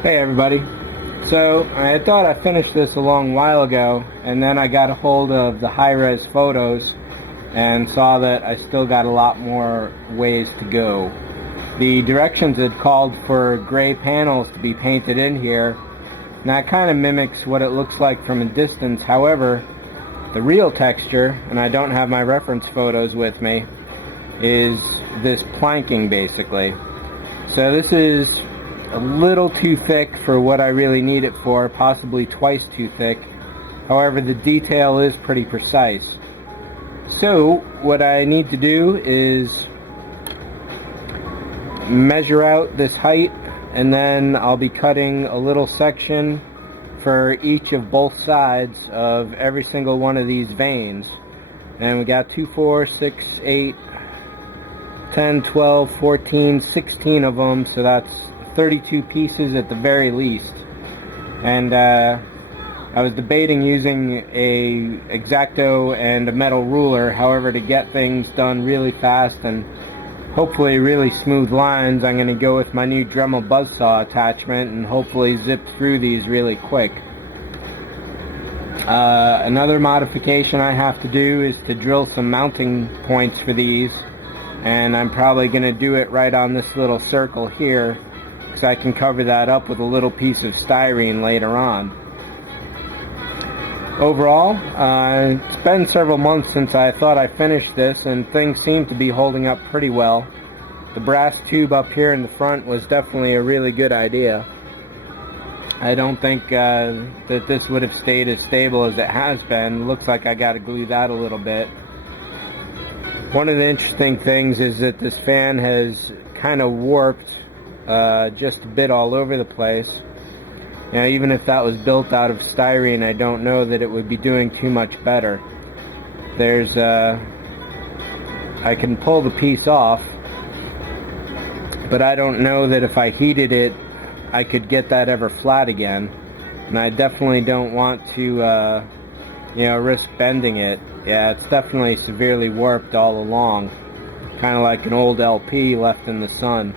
Hey everybody. So I thought I finished this a long while ago, and then I got a hold of the high-res photos and saw that I still got a lot more ways to go. The directions had called for gray panels to be painted in here, and that kind of mimics what it looks like from a distance. However, the real texture, and I don't have my reference photos with me, is this planking basically. So this is a little too thick for what I really need it for, possibly twice too thick. However, the detail is pretty precise. So what I need to do is measure out this height, and then I'll be cutting a little section for each of both sides of every single one of these veins. And we got 2, 4, 6, 8, 10, 12, 14, 16 of them, so that's 32 pieces at the very least. And I was debating using a X-Acto and a metal ruler. However, to get things done really fast and hopefully really smooth lines, I'm going to go with my new Dremel buzzsaw attachment and hopefully zip through these really quick. Another modification I have to do is to drill some mounting points for these, and I'm probably going to do it right on this little circle here, so I can cover that up with a little piece of styrene later on. Overall, it's been several months since I thought I finished this, and things seem to be holding up pretty well. The brass tube up here in the front was definitely a really good idea. I don't think that this would have stayed as stable as it has been. Looks like I got to glue that a little bit. One of the interesting things is that this fan has kind of warped just a bit all over the place. You know, even if that was built out of styrene, I don't know that it would be doing too much better. There's I can pull the piece off, but I don't know that if I heated it I could get that ever flat again. And I definitely don't want to risk bending it. Yeah, it's definitely severely warped all along, kind of like an old LP left in the sun.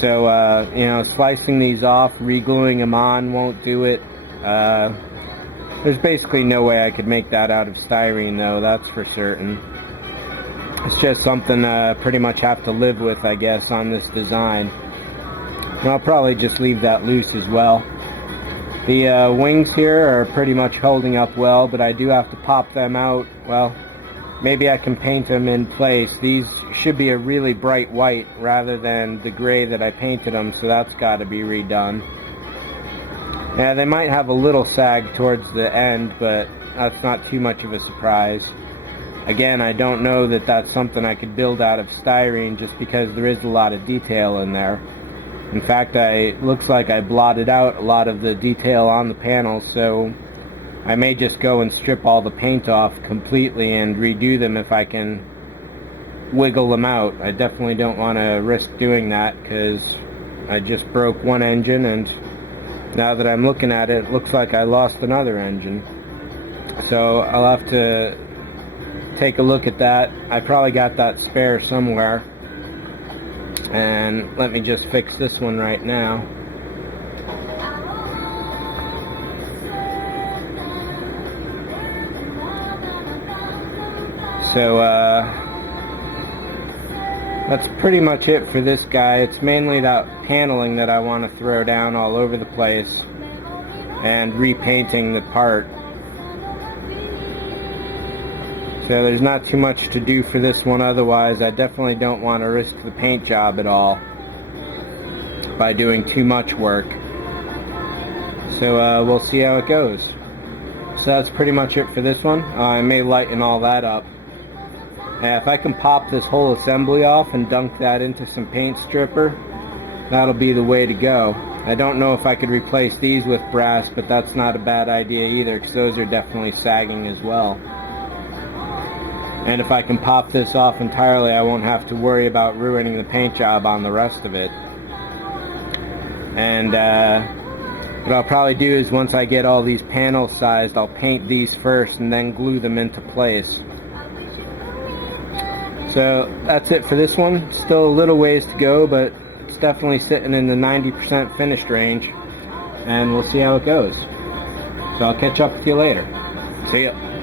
So, slicing these off, re-gluing them on won't do it. There's basically no way I could make that out of styrene, though, that's for certain. It's just something I pretty much have to live with, I guess, on this design. And I'll probably just leave that loose as well. The wings here are pretty much holding up well, but I do have to pop them out. Well, maybe I can paint them in place. These should be a really bright white rather than the gray that I painted them, so that's got to be redone. Yeah, they might have a little sag towards the end, but that's not too much of a surprise. Again, I don't know that that's something I could build out of styrene just because there is a lot of detail in there. In fact, it looks like I blotted out a lot of the detail on the panels, so I may just go and strip all the paint off completely and redo them if I can wiggle them out. I definitely don't want to risk doing that because I just broke one engine, and now that I'm looking at it, it looks like I lost another engine. So I'll have to take a look at that. I probably got that spare somewhere. And let me just fix this one right now. So that's pretty much it for this guy. It's mainly that paneling that I want to throw down all over the place and repainting the part. So there's not too much to do for this one otherwise. I definitely don't want to risk the paint job at all by doing too much work. So we'll see how it goes. So that's pretty much it for this one. I may lighten all that up. If I can pop this whole assembly off and dunk that into some paint stripper, that'll be the way to go. I don't know if I could replace these with brass, but that's not a bad idea either, because those are definitely sagging as well. And if I can pop this off entirely, I won't have to worry about ruining the paint job on the rest of it. And what I'll probably do is once I get all these panels sized, I'll paint these first and then glue them into place. So that's it for this one. Still a little ways to go, but It's definitely sitting in the 90% finished range, and we'll see how it goes. So I'll catch up with you later. See ya.